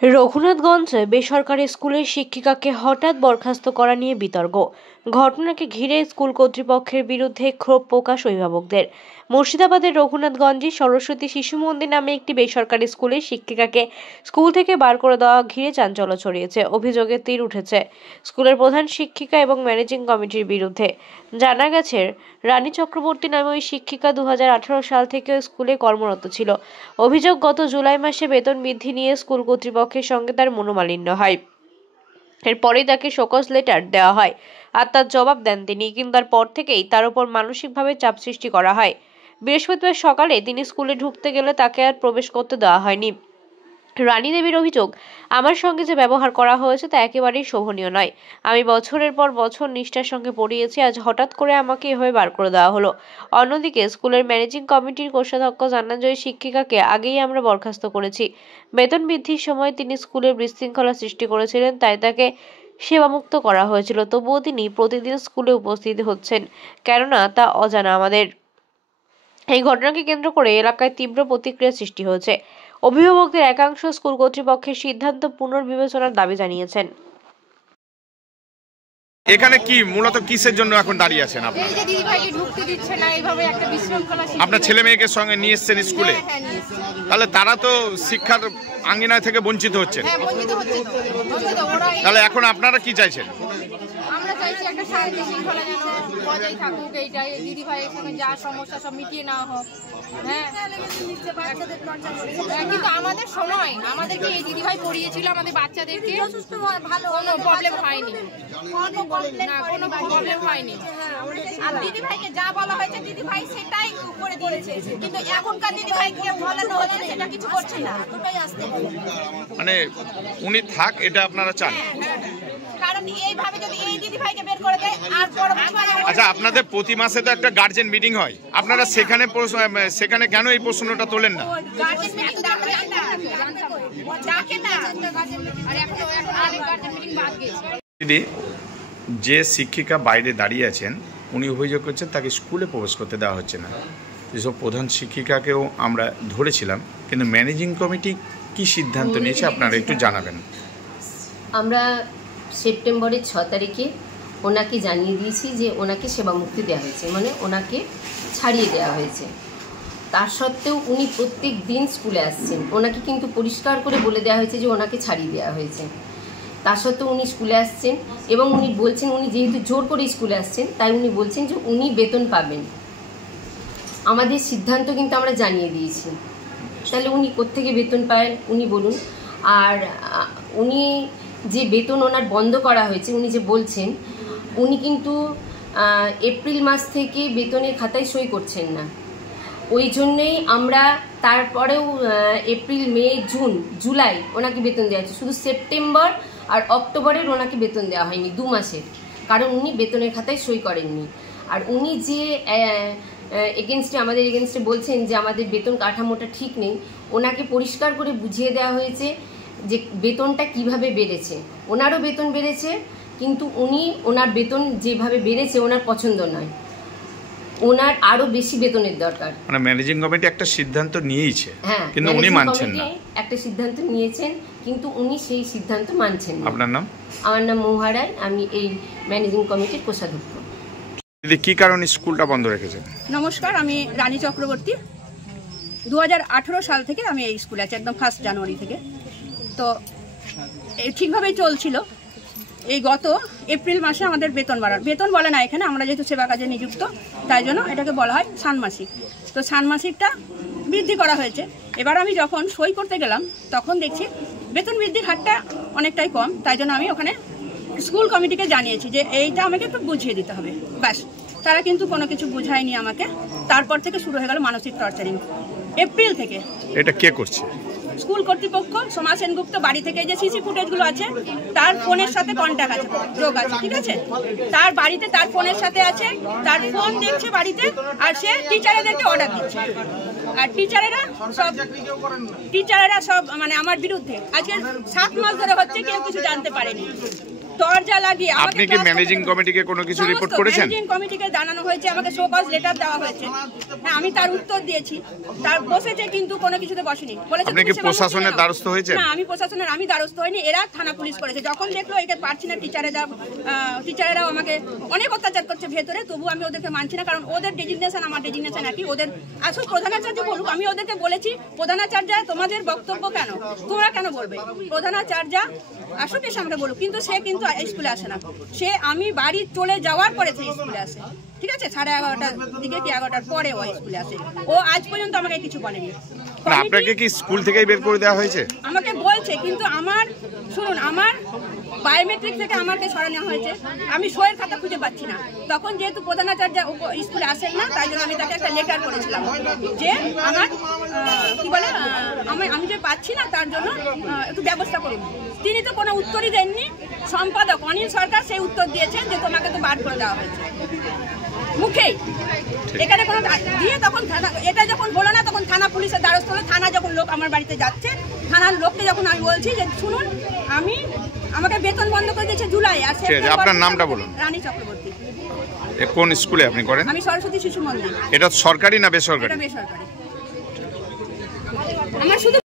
রঘুনাথগঞ্জে বেসরকারি স্কুলের শিক্ষিকাকে হঠাৎ বরখাস্ত করা নিয়ে বিতর্ক। ঘটনাকে ঘিরে স্কুল কর্তৃপক্ষের বিরুদ্ধে ক্ষোভ প্রকাশ অভিভাবকদের। মুর্শিদাবাদের রঘুনাথগঞ্জে সরস্বতী শিশু মন্দির নামে একটি বেসরকারি স্কুলের শিক্ষিকাকে স্কুল থেকে বার করে দেওয়া ঘিরে চাঞ্চল্য ছড়িয়েছে। অভিযোগের তীর উঠেছে স্কুলের প্রধান শিক্ষিকা এবং ম্যানেজিং কমিটির বিরুদ্ধে। জানা গেছে, রানী চক্রবর্তী নামে ওই শিক্ষিকা 2018 সাল থেকে স্কুলে কর্মরত ছিল। অভিযোগ, গত জুলাই মাসে বেতন বৃদ্ধি নিয়ে স্কুল কর্তৃপক্ষের সঙ্গে তার মনোমালিন্য হয়। এরপরেই তাকে শোকজ লেটার দেওয়া হয় আর তার জবাব দেন তিনি, কিন্তু তারপর থেকেই তার উপর মানসিকভাবে চাপ সৃষ্টি করা হয়। বৃহস্পতিবার সকালে তিনি স্কুলে ঢুকতে গেলে তাকে আর প্রবেশ করতে দেওয়া হয়নি। রানী দেবীর অভিযোগ, আমার সঙ্গে যে ব্যবহার করা হয়েছে তা একেবারেই শোভনীয় নয়। আমি বছরের পর বছর নিষ্ঠার সঙ্গে পড়িয়েছি, আজ হঠাৎ করে আমাকে এভাবে বার করে দেওয়া হলো। অন্যদিকে স্কুলের ম্যানেজিং কমিটির কোষাধ্যক্ষ জানান যে ওই শিক্ষিকাকে আগেই আমরা বরখাস্ত করেছি। বেতন বৃদ্ধির সময় তিনি স্কুলে বিশৃঙ্খলা সৃষ্টি করেছিলেন, তাই তাকে সেবামুক্ত করা হয়েছিল। তবুও তিনি প্রতিদিন স্কুলে উপস্থিত হচ্ছেন, কেননা তা অজানা আমাদের। এই ঘটনাকে কেন্দ্র করে এলাকায় তীব্র প্রতিক্রিয়া সৃষ্টি হয়েছে। অভিভাবকদের একাংশ স্কুল কর্তৃপক্ষের সিদ্ধান্ত পুনর্বিবেচনার দাবি জানিয়েছেন। এখানে কি মূলত কিসের জন্য এখন দাঁড়িয়ে আছেন আপনারা? এই যে দিদিভাইকে ঢুকতে দিচ্ছে না, এইভাবে একটা বিশৃঙ্খলা। আপনার ছেলে মেয়েকে সঙ্গে নিয়ে এসেছেন স্কুলে? তাহলে তারা তো শিক্ষার আঙ্গিনায় থেকে বঞ্চিত হচ্ছেন। তাহলে এখন আপনারা কি চাইছেন? আমরা চাইছি একটা শান্তি শৃঙ্খলা যেন বজায় থাকুক, এইটাই। দিদিভাইয়ের সঙ্গে যা সমস্যা সব মিটিয়ে নেওয়া হোক। হ্যাঁ, কিন্তু আমাদের সময় আমাদেরকে এই দিদিভাই পড়িয়েছিল, আমাদের বাচ্চাদেরকে কোনো প্রবলেম হয়নি, কোনো প্রবলেম হয়নি। আর দিদিভাইকে যা বলা হয়েছে দিদিভাই সেটাই করে দিয়েছে, কিন্তু এখনকার দিদিভাইকে বলানো হচ্ছে সেটা কিছু করছে না। মানে উনি থাক, এটা আপনারা চান? কারণ এইভাবে যদি এই দিদিভাইকে বের করে দেয় আর আচ্ছা, আপনাদের প্রতি মাসে তো একটা গার্জেন মিটিং হয়, আপনারা সেখানে কেন এই প্রশ্নটা তোলেন না? গার্জেন মিটিং ডাকে না, আর এখন আরেক গার্জেন মিটিং বাদ গেছে। দিদি, যে শিক্ষিকা বাইরে দাঁড়িয়ে আছেন উনি অভিযোগ করছেন তাকে স্কুলে প্রবেশ করতে দেওয়া হচ্ছে না। যেসব প্রধান শিক্ষিকাকেও আমরা ধরেছিলাম, কিন্তু ম্যানেজিং কমিটি কি সিদ্ধান্ত নিয়েছে আপনারা একটু জানাবেন। আমরা সেপ্টেম্বরের 6 তারিখে ওনাকে জানিয়ে দিয়েছি যে ওনাকে সেবামুক্তি দেওয়া হয়েছে, মানে ওনাকে ছাড়িয়ে দেওয়া হয়েছে। তার সত্ত্বেও উনি প্রত্যেক দিন স্কুলে আসছেন। ওনাকে কিন্তু পরিষ্কার করে বলে দেওয়া হয়েছে যে ওনাকে ছাড়িয়ে দেওয়া হয়েছে। তার সত্ত্বেও উনি স্কুলে আসছেন এবং উনি বলছেন, উনি যেহেতু জোর করে স্কুলে আসছেন তাই উনি বলছেন যে উনি বেতন পাবেন। আমাদের সিদ্ধান্ত কিন্তু আমরা জানিয়ে দিয়েছি। তাহলে উনি কোত্থেকে বেতন পায় উনি বলুন। আর উনি যে বেতন ওনার বন্ধ করা হয়েছে, উনি যে বলছেন, উনি কিন্তু এপ্রিল মাস থেকে বেতনের খাতায় সই করছেন না। ওই জন্যেই আমরা তারপরেও এপ্রিল, মে, জুন, জুলাই ওনাকে বেতন দেওয়া হয়েছে। শুধু সেপ্টেম্বর আর অক্টোবরের ওনাকে বেতন দেওয়া হয়নি 2 মাসের, কারণ উনি বেতনের খাতায় সই করেননি। আর উনি যে আমাদের এগেনস্টে বলছেন যে আমাদের বেতন কাঠামোটা ঠিক নেই, ওনাকে পরিষ্কার করে বুঝিয়ে দেওয়া হয়েছে যে বেতনটা কিভাবে বেড়েছে। ওনারও বেতন বেড়েছে, কিন্তু ওনার বেতন যেভাবে বেড়েছে ওনার পছন্দ নয়, ওনার আরো বেশি বেতনের দরকার। মানে ম্যানেজিং কমিটি একটা সিদ্ধান্ত নিয়েছে, হ্যাঁ, কিন্তু উনি মানছেন না। একটা সিদ্ধান্ত নিয়েছেন কিন্তু উনি সেই সিদ্ধান্ত মানছেন না। আপনার নাম? আমার নাম মৌহারায়, আমি এই ম্যানেজিং কমিটির কোষাধ্যক্ষ। দিদি, কি কারণে স্কুলটা বন্ধ রেখেছেন? নমস্কার, আমি রানী চক্রবর্তী। 2018 সাল থেকে আমি এই স্কুলে আছি, একদম 1 জানুয়ারি থেকে। তো ঠিকভাবেই চলছিল। এই গত এপ্রিল মাসে আমাদের বেতন বলে না এখানে, আমরা যেহেতু সেবা কাজে নিযুক্ত তাই জন্য এটাকে বলা হয় ষান্মাসিক। তো ষান্মাসিকটা বৃদ্ধি করা হয়েছে। এবার আমি যখন সই করতে গেলাম তখন দেখছি বেতন বৃদ্ধির হারটা অনেকটাই কম। তাই জন্য আমি ওখানে স্কুল কমিটিকে জানিয়েছি যে এইটা আমাকে একটু বুঝিয়ে দিতে হবে। ব্যাস, তারা কিন্তু কোনো কিছু বুঝায়নি আমাকে। তারপর থেকে শুরু হয়ে গেল মানসিক টর্চারিং। এপ্রিল থেকে। এটা কে করছে? স্কুল কর্তৃপক্ষ। সোমা সেনগুপ্ত বাড়ি থেকে যে সিসি ফুটেজগুলো আছে তার ফোনের সাথে কন্ট্যাক্ট আছে, যোগ আছে, ঠিক আছে? তার বাড়িতে তার ফোনের সাথে আছে, তার ফোন দেখছে বাড়িতে, আর সে টিচারদেরকে অর্ডার দিচ্ছে। আর টিচারেরা সব মানে আমার বিরুদ্ধে। আজকে 7 মাস ধরে হচ্ছে, কেউ কিছু জানতে পারেনি। দরজা লাগিয়ে আপনি কি ম্যানেজিং কমিটিকে কোনো কিছু রিপোর্ট করেছেন? ম্যানেজিং কমিটিকে জানানো হয়েছে, আমাকে শো কজ লেটার দেওয়া হয়েছে। হ্যাঁ, আমি তার উত্তর দিয়েছি, তার বসেছে কিন্তু কোনো কিছুতে বসেনি। বলেছে আপনি কি প্রশাসনের দ্বারস্থ হয়েছেন? না, আমি প্রশাসনের দ্বারস্থ হইনি, এরা থানা পুলিশ করেছে। যখন দেখলো এটা পারছি না, টিচারেরাও আমাকে অনেক অত্যাচার করছে ভেতরে, তবু আমি ওদেরকে মানছি না, কারণ ওদের ডেজিগনেশন আমার ডেজিগনেশন একই। ওদের আসল প্রধানাচার্য বলুক, আমি ওদেরকে বলেছি প্রধানাচার্য তোমাদের বক্তব্য কেন, তোমরা কেন বলবে, প্রধানাচার্য আসুক এসে আমাকে বলুক, কিন্তু সে কিন্তু স্কুলে আসে না। সে আমি বাড়ি চলে যাওয়ার পরে সে স্কুলে আসে, ঠিক আছে, 11:30টার দিকে কি 11টার পরে ও স্কুলে আসে। ও আজ পর্যন্ত আমাকে কিছু বলেনি। আপনাকে কি স্কুল থেকেই বের করে দেওয়া হয়েছে? আমাকে বলছে, কিন্তু আমার শুনুন, আমার বায়োমেট্রিক থেকে আমাকে সরানো হয়েছে, আমি সইয়ের খাতা খুঁজে পাচ্ছি না। তখন যেহেতু প্রধানাচার্য স্কুলে আসেন না, তাই জন্য আমি তাকে একটা লেটার করেছিলাম যে আমার কি বলে আমি যে পাচ্ছি না, তার জন্য একটু ব্যবস্থা করুন। তিনি তো কোনো উত্তরই দেননি। সম্পাদক অনিল সরকার সেই উত্তর দিয়েছেন যে তোমাকে তো বার করে দেওয়া হয়েছে মুখেই, এখানে কোনো দিয়ে। তখন থানা এটা যখন হলো না, তখন থানা পুলিশের দ্বারস্থ হলো। থানা যখন লোক আমার বাড়িতে যাচ্ছে, থানার লোককে যখন আমি বলছি যে শুনুন, আমাকে বেতন বন্ধ করে দিয়েছে জুলাই। আর আপনার নামটা বলুন। রানী চক্রবর্তী। কোন স্কুলে আপনি করেন? আমি সরস্বতী শিশু মন্দির। এটা সরকারি না বেসরকারি? এটা বেসরকারি। আমার শুধু